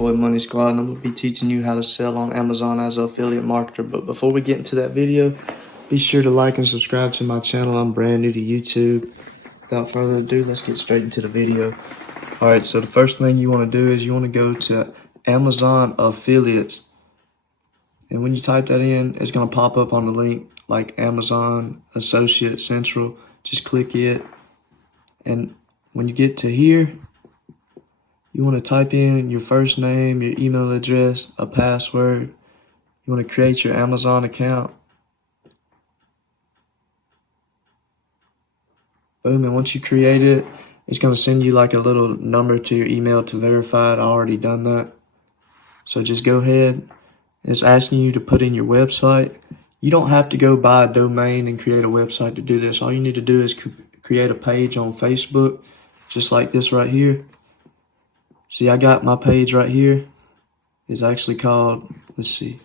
boy Money Squad, and I'm going to be teaching you how to sell on Amazon as an affiliate marketer. But before we get into that video, be sure to like and subscribe to my channel. I'm brand new to YouTube. Without further ado, let's get straight into the video. Alright, so the first thing you want to do is you want to go to Amazon Affiliates. And when you type that in, it's going to pop up on the link like Amazon Associate Central. Just click it. And when you get to here, you want to type in your first name, your email address, a password. You want to create your Amazon account. Boom, and once you create it, it's going to send you like a little number to your email to verify it. I already done that. So just go ahead. It's asking you to put in your website. You don't have to go buy a domain and create a website to do this. All you need to do is create a page on Facebook, just like this right here. See, I got my page right here. It's actually called, let's see,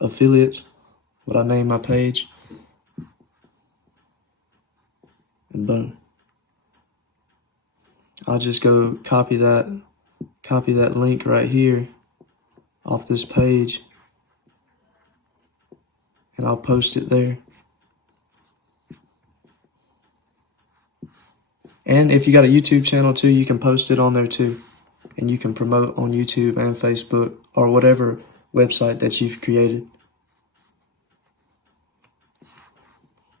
Affiliates, what I name my page. And boom. I'll just go copy that link right here off this page, and I'll post it there. And if you got a YouTube channel too, you can post it on there too. And you can promote on YouTube and Facebook or whatever website that you've created.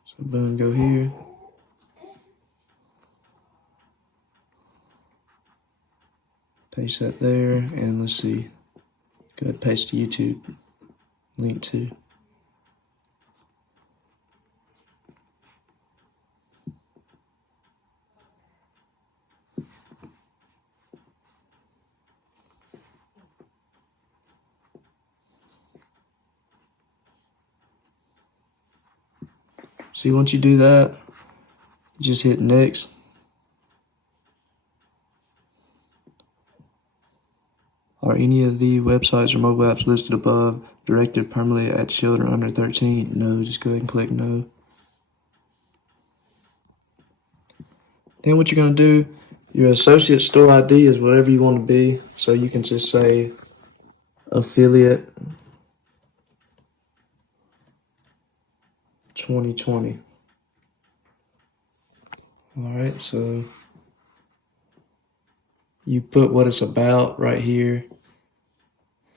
So boom, go here. Paste that there, and let's see. Go ahead and paste the YouTube link too. See, once you do that, just hit next. Are any of the websites or mobile apps listed above directed permanently at children under 13? No, just go ahead and click no. Then what you're going to do, your associate store ID is whatever you want to be. So you can just say affiliate 2020. Alright, so you put what it's about right here.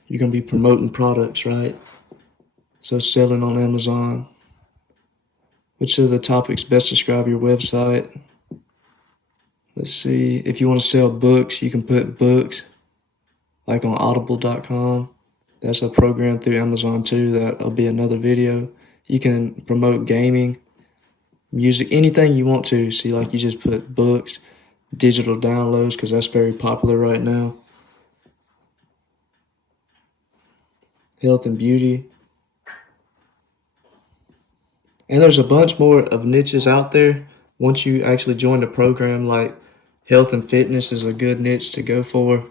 You're going to be promoting products, right? So selling on Amazon. Which of the topics best describe your website? Let's see. If you want to sell books, you can put books, like on audible.com. That's a program through Amazon too. That'll be another video. You can promote gaming, music, anything you want to. See, like you just put books, digital downloads, because that's very popular right now. Health and beauty. And there's a bunch more of niches out there. Once you actually join the program, like health and fitness is a good niche to go for.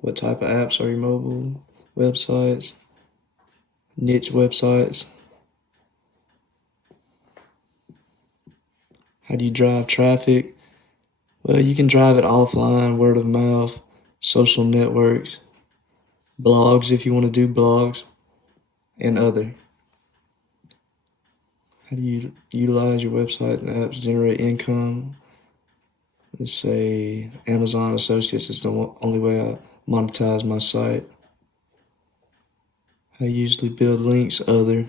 What type of apps are your mobile websites? Niche websites. How do you drive traffic? Well, you can drive it offline, word of mouth, social networks, blogs if you want to do blogs, and other. How do you utilize your website and apps to generate income? Let's say Amazon Associates is the only way I monetize my site. I usually build links, other.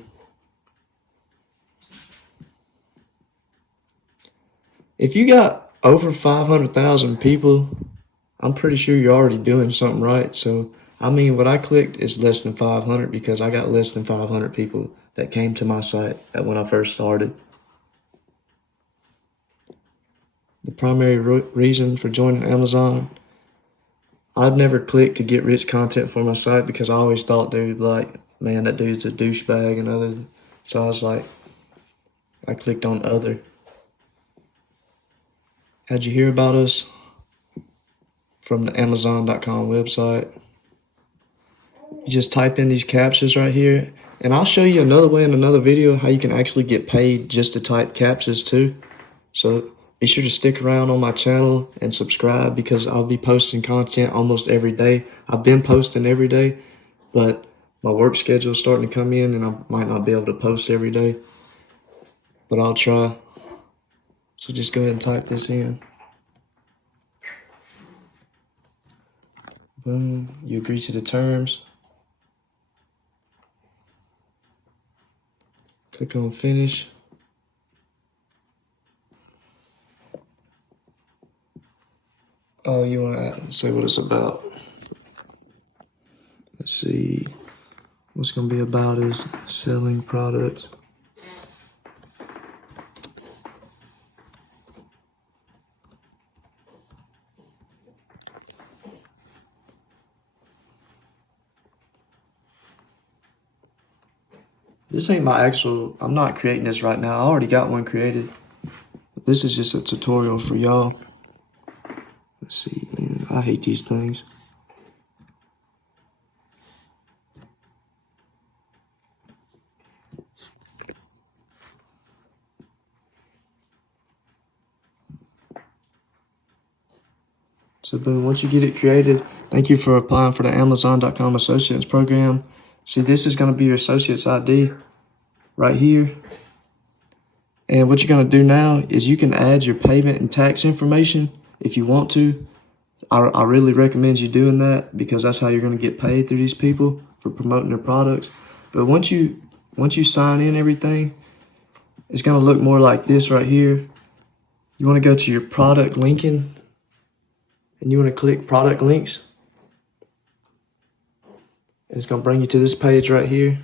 If you got over 500,000 people, I'm pretty sure you're already doing something right. So, I mean, what I clicked is less than 500 because I got less than 500 people that came to my site when I first started. The primary reason for joining Amazon, I'd never clicked to get rich content for my site because I always thought they would be like, man, that dude's a douchebag and other. So I was like, I clicked on other. How'd you hear about us? From the Amazon.com website. You just type in these captchas right here, and I'll show you another way in another video how you can actually get paid just to type captchas too. So be sure to stick around on my channel and subscribe because I'll be posting content almost every day. I've been posting every day, but my work schedule is starting to come in and I might not be able to post every day, but I'll try. So just go ahead and type this in. Boom, you agree to the terms. Click on finish. Oh, you want to say what it's about. Let's see. What's going to be about is selling products. This ain't my actual, I'm not creating this right now. I already got one created. But this is just a tutorial for y'all. Let's see, man, I hate these things. So boom, once you get it created, thank you for applying for the Amazon.com Associates program. See, this is gonna be your Associates ID right here. And what you're gonna do now is you can add your payment and tax information if you want to. I really recommend you doing that because that's how you're gonna get paid through these people for promoting their products. But once you sign in everything, it's gonna look more like this right here. You wanna go to your product linking and you wanna click product links. And it's gonna bring you to this page right here.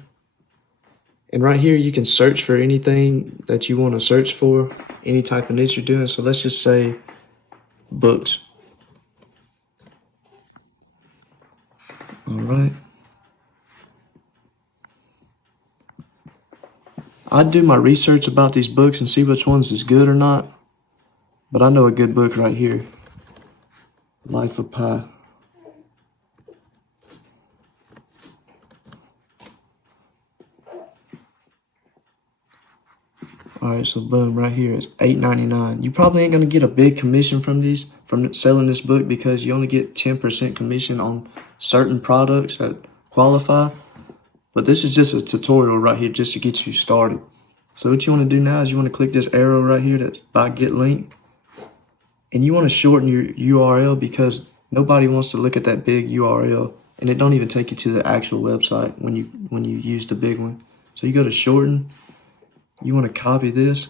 And right here, you can search for anything that you wanna search for, any type of niche you're doing. So let's just say books. All right. I'd do my research about these books and see which ones is good or not. But I know a good book right here. Life of Pi. All right, so boom, right here is $8.99. You probably ain't gonna get a big commission from selling this book because you only get 10% commission on certain products that qualify. But this is just a tutorial right here just to get you started. So what you want to do now is you want to click this arrow right here that's by Get Link. And you want to shorten your URL because nobody wants to look at that big URL. And it don't even take you to the actual website when you use the big one. So you go to shorten. You want to copy this.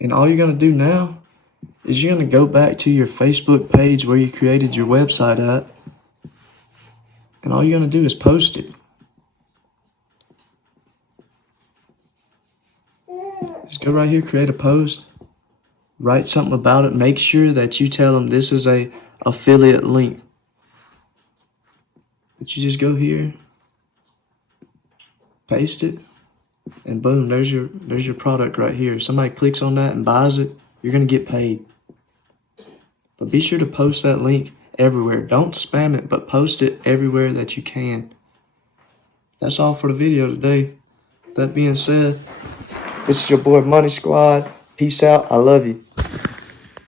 And all you're going to do now is you're going to go back to your Facebook page where you created your website at. And all you're going to do is post it. Just go right here, create a post. Write something about it. Make sure that you tell them this is a affiliate link. But you just go here, paste it, and boom, there's your product right here. If somebody clicks on that and buys it, you're gonna get paid. But be sure to post that link everywhere. Don't spam it, but post it everywhere that you can. That's all for the video today. That being said, this is your boy Money Squad. Peace out. I love you.